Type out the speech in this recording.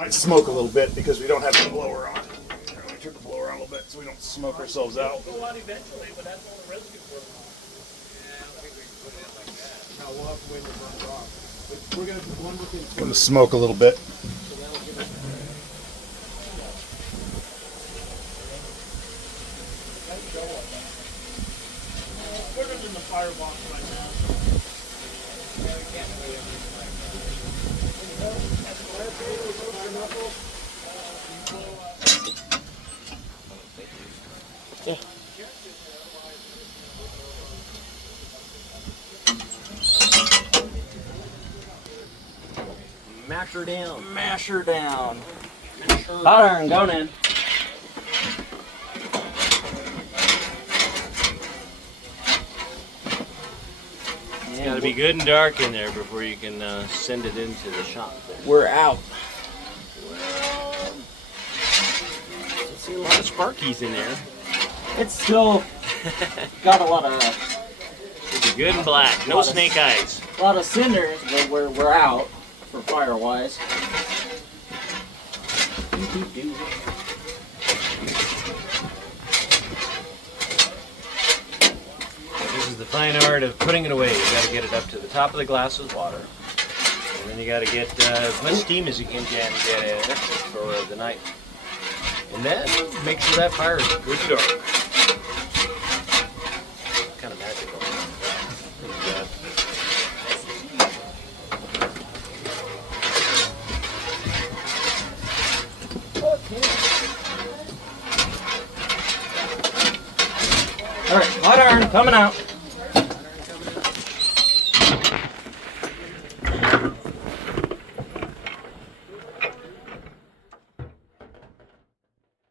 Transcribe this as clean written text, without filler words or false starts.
Might smoke a little bit because we don't have the blower on. We took the blower on a little bit so we don't smoke ourselves out. Go out eventually, but that's all the residue for. Yeah, I don't think we can put it in like that. No, we'll have to wait to burn it off. But we're going to do one more thing. Going to smoke a little bit. So that'll give us. Put it in the firebox right now. Yeah, we can't put it in like that. Yeah. Mash her down. Mash her down. Hot Hot iron going in. It's got to be good and dark in there before you can send it into the shop. We're out. Well, I see a lot of sparkies in there. It's still got a lot of Should be good and black. No snake eyes. cinders, but we're out for fire wise. This is the fine art of putting it away. You got to get it up to the top of the glass with water. And then you got to get as much steam as you can get in for the night. And then make sure that fire is good and dark. Kind of magical. Yeah. All right, hot iron coming out.